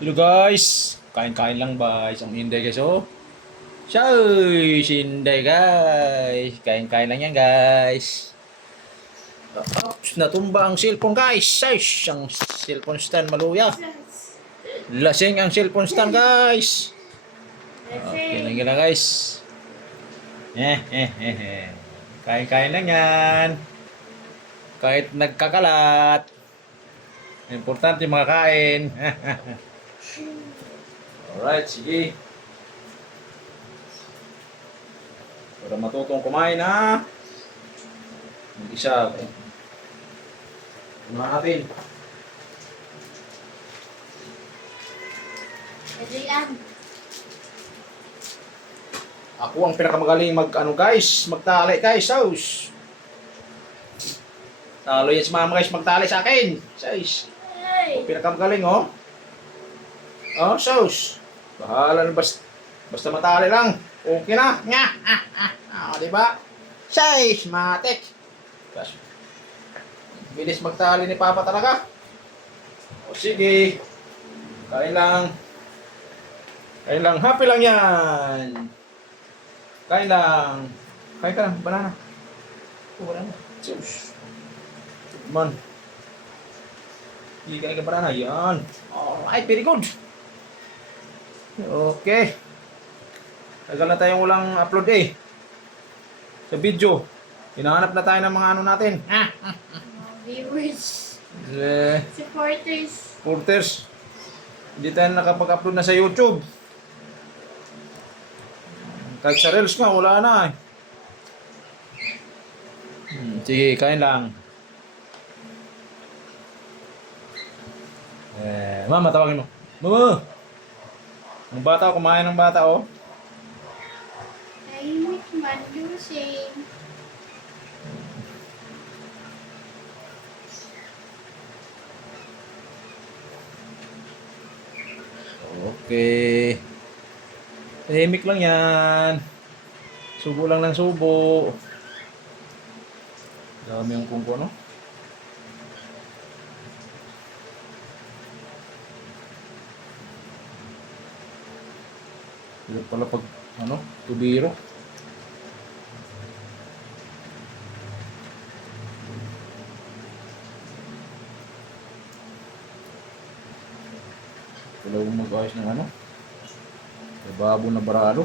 Hello guys, kain-kain lang guys. Ang Inday guys oh. Shay, Inday guys. Kain-kain lang yan guys. Oops, natumba ang cellphone guys. Shush, ang cellphone stand maluya. Lasing ang cellphone stand guys. Okay lang lang guys. Kain-kain lang yan. Kahit nagkakalat. Importante makakain. Alright, sige. Para matutong kumain ha. Mag-isa. Kumain natin. Ako ang pinakamagaling magtali guys, sauce. Talo yan si mama guys, magtali sa akin. Sauce. Ako pinakamagaling oh. Oh, sauce. Bahala na basta matali lang. Okay na. Nga. Di ba? Sauce, matik. Bilis magtali ni Papa talaga. O sige. Kain lang. Kain lang. Happy lang yan. Kain lang. Kain ka lang. Banana. Banana. Sauce. Come on. Hindi kain ka banana. Yan. Alright, very good. Okay. Tagal na tayong walang upload eh. Sa video. Hinahanap na tayo ng mga ano natin. Viewers. Supporters. Supporters. Hindi tayo nakapag-upload na sa YouTube. Kahit sa Reels nga, wala na eh. Sige, kain lang. Mama, tawagin mo. Mama! Ang bata, kumain ng bata oh. Tahimik man, Lusing. Okay. Tahimik lang yan. Subo lang ng subo. Dami yung kungko, no? Hirap pala pag, tubiro. Wala akong mag-ayos ng babo na barado.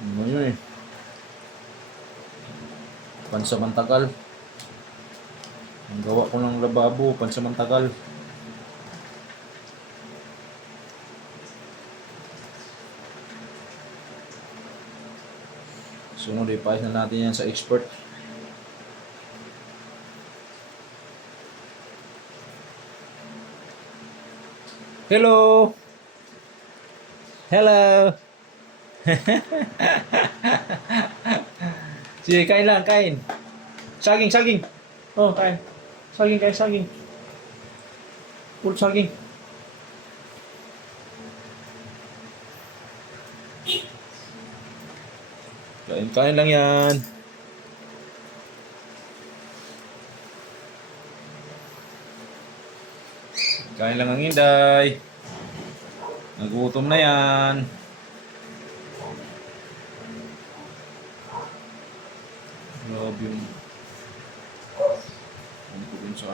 Ano yun eh. Pansamantagal. Ang gawa ko ng lababo, pansamantagal. Sunod, ipais na natin yan sa expert. Hello! Hello! Sige, kain lang, kain. Saging, saging. Oh, kain. Saging, kain, saging. Full saging. Kain, kain lang yan. Kain lang ang Inday. Nagutom na yan. Grabe yung ko dun sa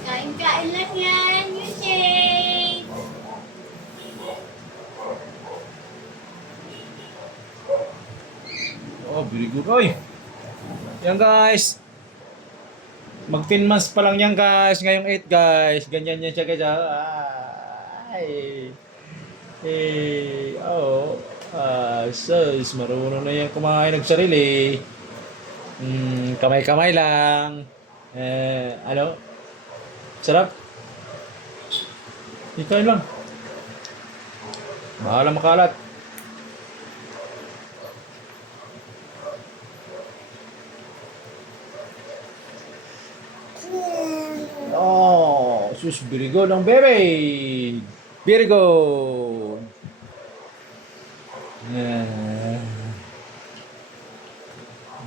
Kain-kain lang yan, Lusing. Oh, very good. Oy! Yan guys. Mag 10 months pa lang yan guys. Ngayong 8 guys. Ganyan yan siya guys. Ay. Oh. Sus. Marunong na yan kumain ng sarili. Kamay-kamay lang. Ano? Sarap. Ikain lang. Bahala makalat. Sus, very good ang bebe. Very good. Yeah.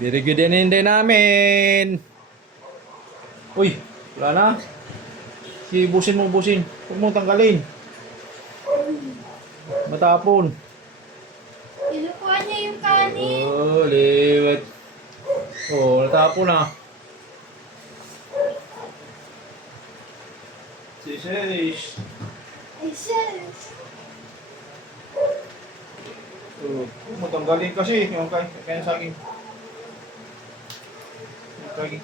Very good din hindi namin. Uy, wala na. Si busin mo, busin. Huwag mo tanggalin. Matapon. Kinukuha niya yung kanin. Oh, liwat. Oh, natapon na. Sis. Ay, sis. Oh, huwag mo tanggalin kasi. Yung kaya sa akin. Kaya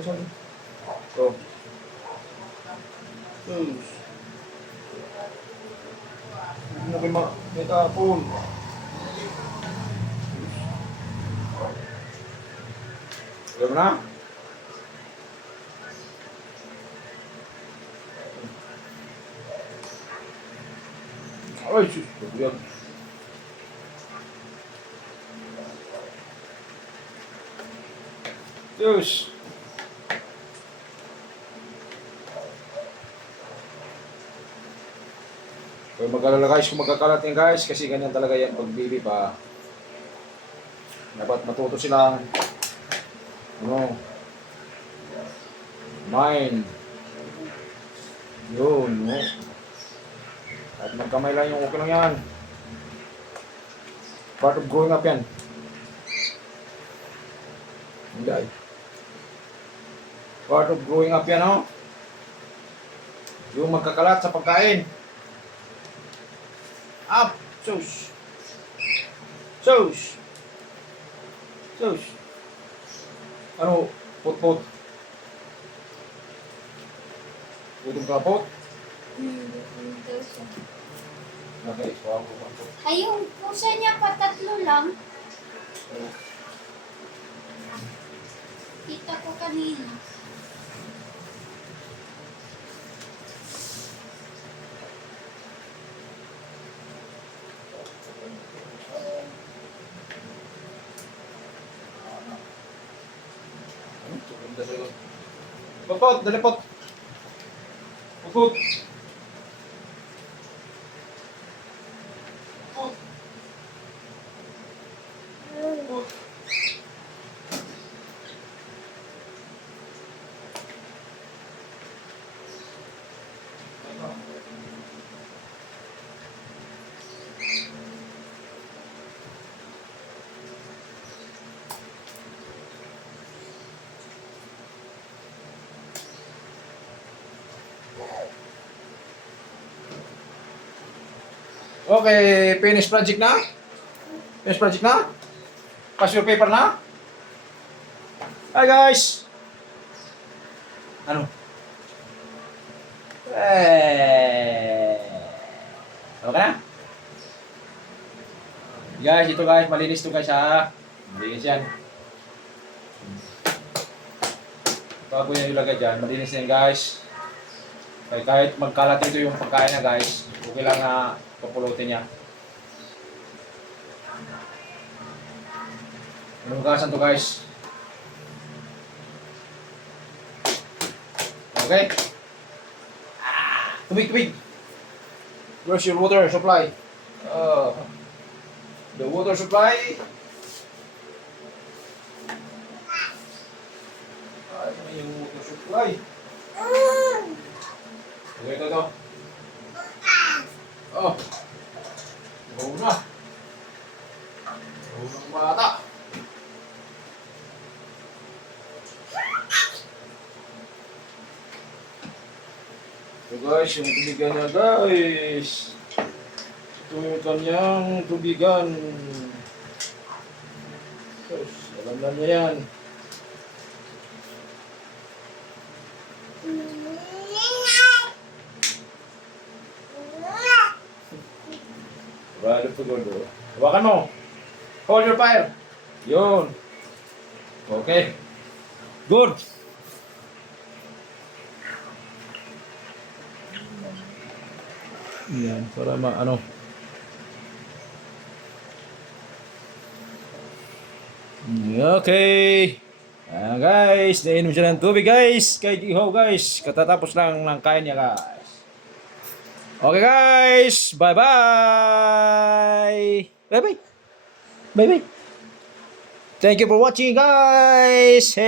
sa akin. Oh. Sus. Huwag mo may tapon. Alam mo na? Ay, sus. Yan. Sus. Huwag mag-alala guys kung magkakalat yan guys kasi ganyan talaga yan pag baby pa. Dapat matuto silang mind. Yun, no? At magkamay lang yung okay lang yan. Part of growing up yan. Hindi. Part of growing up yan, no? Yung magkakalat sa pagkain. Up! Sus! Sus! Sus! Ano? Put-put? Putong kapot? Daw siya. Okay, so ako kapot. Ay, yung pusa niya patatlo lang. Kita ko kanina. Put-put! Dali pot! Put-put! Put! Okay, finish project na? Finish project na? Pass your paper na? Hi guys! Ano? Okay na? Guys, ito guys, malinis to guys ha. Malinis yan. Bago yan ilagay dyan, malinis na yan guys. Kahit magkalat ito yung pagkain na guys, okay lang na papulutin niya. Inugasan to guys. Okay? Tubig! Where's your water supply? The water supply. Ano yung water supply? Okay, ito. Oh. Bawa na. Bawa ng bata. So guys, yung tubigan niya guys. Ito yung kanyang tubigan. Guys, alam na niya yan. Right up to go do. Hawakan mo. Hold your fire. Yun. Okay. Good. Yan, para ano. Okay. Guys, nainom siya ng tubig guys. Kay Iho guys. Katatapos lang ng kain niya guys. Okay guys. Bye-bye. Bye-bye. Bye-bye. Thank you for watching guys.